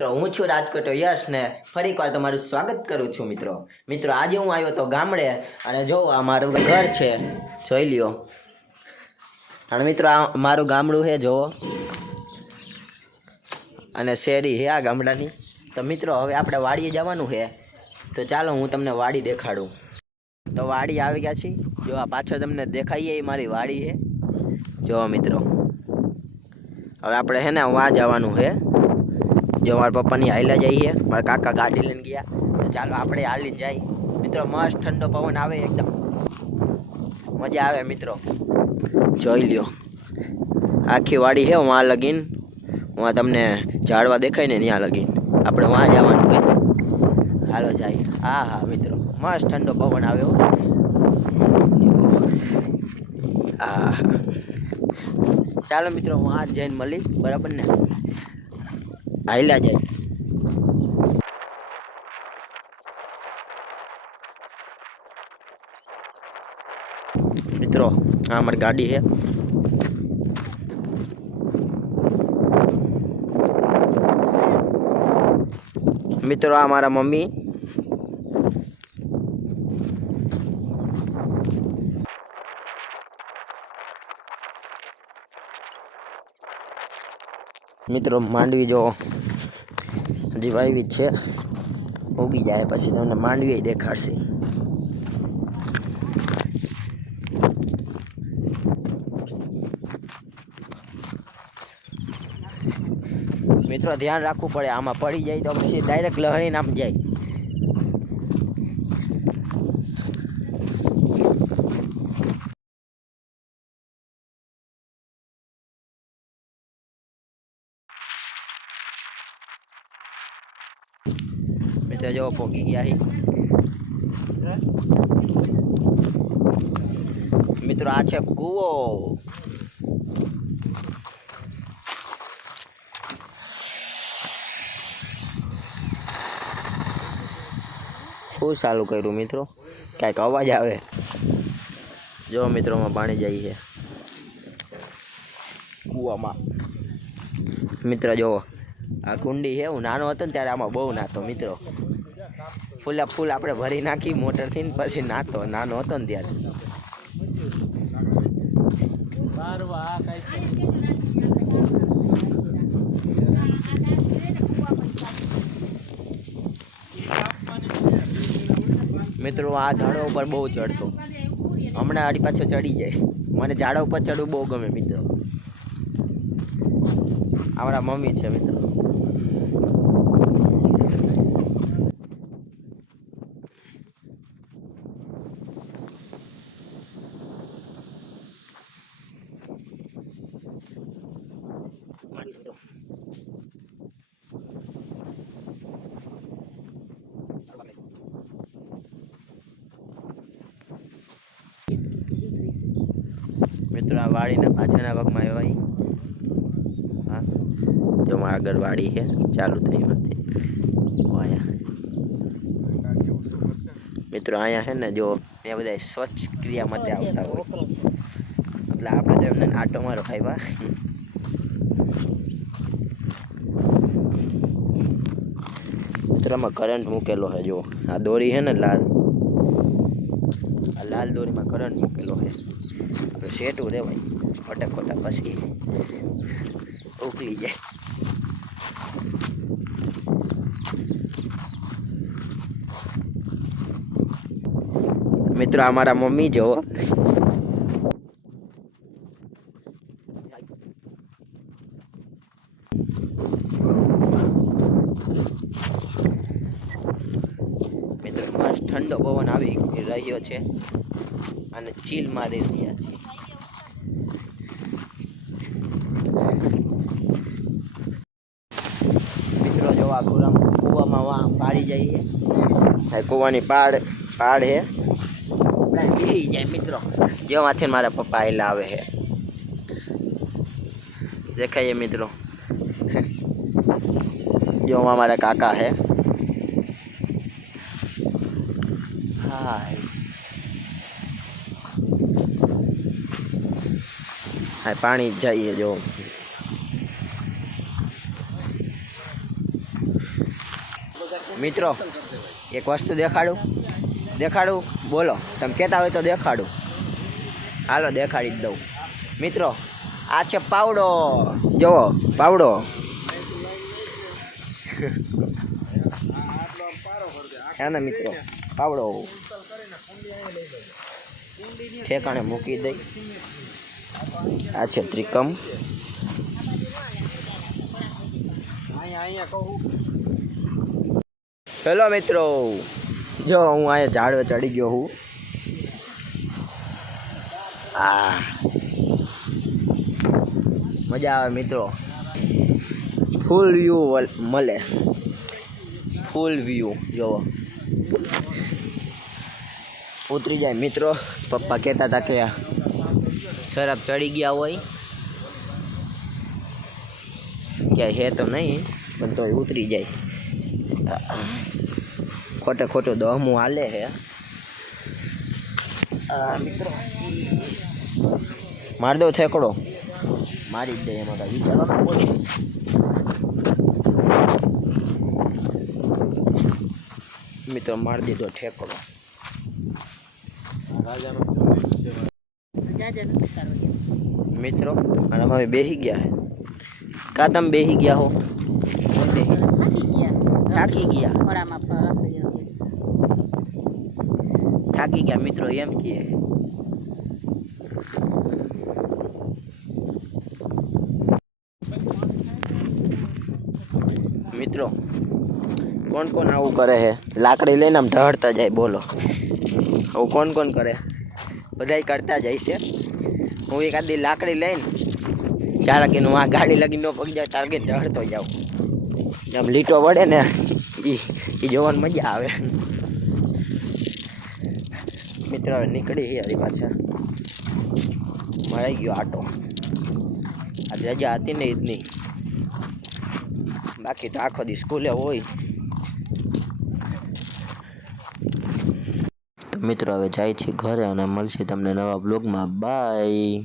હું છું રાજકોટ યશ ને ફરી એકવાર તમારું સ્વાગત કરું છું મિત્રો આજે હું આવ્યો તો ગામડે અને જો આ મારું ઘર છે જોઈ લ્યો અને મિત્રો આ મારું ગામડું છે જો અને શેરી છે આ ગામડાની તો મિત્રો હવે આપણે વાડીએ જવાનું છે તો ચાલો હું તમને વાડી દેખાડું તો વાડી આવી ગયા છે જો આ પાછળ તમને દેખાઈએ એ મારી વાડી છે જો મિત્રો હવે આપણે છે ને વાં જવાનું છે जो हमारे पप्पा नहीं हाईला जाइए मारे काका गाड़ी लઈને ગયા તો ચાલો આપણે હાલીને જાય મિત્રો મસ્ત ઠંડો પવન આવે એકદમ મજા આવે મિત્રો જોઈ લ્યો આખી વાડી છે વहाँ લગીન વहाँ તમને ઝાડવા દેખાય ને ત્યાં લગીન આપણે વहाँ જવાનું છે હાલો જાય હા હા મિત્રો મસ્ત ઠંડો પવન આવે હા ચાલો મિત્રો વहाँ જઈને મળી બરાબર ને હાઈલા જાય મિત્રો આ અમારી ગાડી છે મિત્રો આ મારા મમ્મી મિત્રો માંડવી જો હજી વાવી જ છે ઉગી જાય પછી તમને માંડવી દેખાડશે મિત્રો ધ્યાન રાખવું પડે આમાં પડી જાય તો પછી ડાયરેક્ટ લહણીને આમ જાય મિત્રો જો પોકી ગયા મિત્રો આ છે કૂવો શું ચાલુ કર્યું મિત્રો કાંઈક અવાજ આવે જો મિત્રોમાં પાણી જાય છે કૂવામાં મિત્ર જો આ કુંડી છે હું નાનો હતો ને ત્યારે આમાં બહુ નાતો મિત્રો ફૂલ આપણે ભરી નાખી મોટરથી ને પછી નાતો નાનો હતો ને ત્યારે મિત્રો આ ઝાડો ઉપર બહુ ચડતો હમણાં આડી પાછો ચડી જાય મને ઝાડા ઉપર ચડવું બહુ ગમે મિત્રો અમારા મમ્મી છે મિત્રો મિત્રો આ વાડીના પાછળના ભાગમાં એવાય હા જો મારા આગળ વાડી છે ચાલુ થઈ નથી મિત્રો અહીંયા છે ને જો એ બધા સ્વચ્છ ક્રિયા માટે આવતા હોય એટલે આપણે તો એમને આટો મારો ખાવા મિત્રો આમાં કરંટ મૂકેલો છે જો આ દોરી છે ને લાલ આ લાલ દોરીમાં કરંટ મૂકેલો છે આપણે શેટું રહેવાય ફટાફટા પછી ઉકલી જાય મિત્રો અમારા મમ્મી જો મિત્રો મસ્ત ઠંડો પવન આવી રહ્યો છે અને ચીલ મારી રહ્યા છે મિત્રો જો આ કૂવામાં પાડી જઈએ કૂવાની પાડ હે બેસી જાય મિત્રો જેમાંથી મારા પપ્પા આવેલા આવે છે દેખાય મિત્રો જો મારા કાકા હે હાય પાણી જઈએ જો મિત્રો એક વસ્તુ દેખાડું બોલો, તમે કહેતા હોય તો દેખાડું. હાલો દેખાડી જ દઉં. મિત્રો આ છે પાવડો, જુઓ પાવડો. હે ને મિત્રો, પાવડો ઠેકાણે મૂકી દઈ. આ છે ત્રિકમ. હેલો મિત્રો, જો હું અહીંયા ઝાડવે ચડી ગયો હું. મજા આવે મિત્રો, ફૂલ વ્યૂ મળે, ફૂલ વ્યૂ જોવો. ઉતરી જાય મિત્રો. પપ્પા કહેતા હતા કે શરાબ ચડી ગયા હોય કે હે તો નહીં, પણ તોય ઉતરી જાય. ખોટું દહમું હાલે હે મિત્રો. માર દો ઠેકડો, મારી જ દે એમાં કાંઈ વિચારવાનું બોલે. મિત્રો મારી દીધો ઠેકડો. મિત્રો અને અમે બેસી ગયા હે. કા તમે બેસી ગયા હો? થાકી ગયા મિત્રો એમ કે. મિત્રો કોણ આવું કરે છે? લાકડી લઈને આમ ઢળતા જાય. બોલો આવું કોણ કરે? બધાય કરતા જાય છે. હું એકાદી લાકડી લઈને ચાલકીનું આ ગાડી લગી ન પગ જાય, ચાલકી ઢળતો જાઉં. આમ લીટો વળે ને એ જોવાની મજા આવે. મિત્રો હવે નીકળી હરી પાછા. મળી ગયો આટો. આજે રજા હતી ને ઈદની, બાકી તો આખો દી સ્કૂલે હોય. તો મિત્રો હવે જાય છે ઘરે અને મળશે તમને નવા બ્લોગમાં. બાય.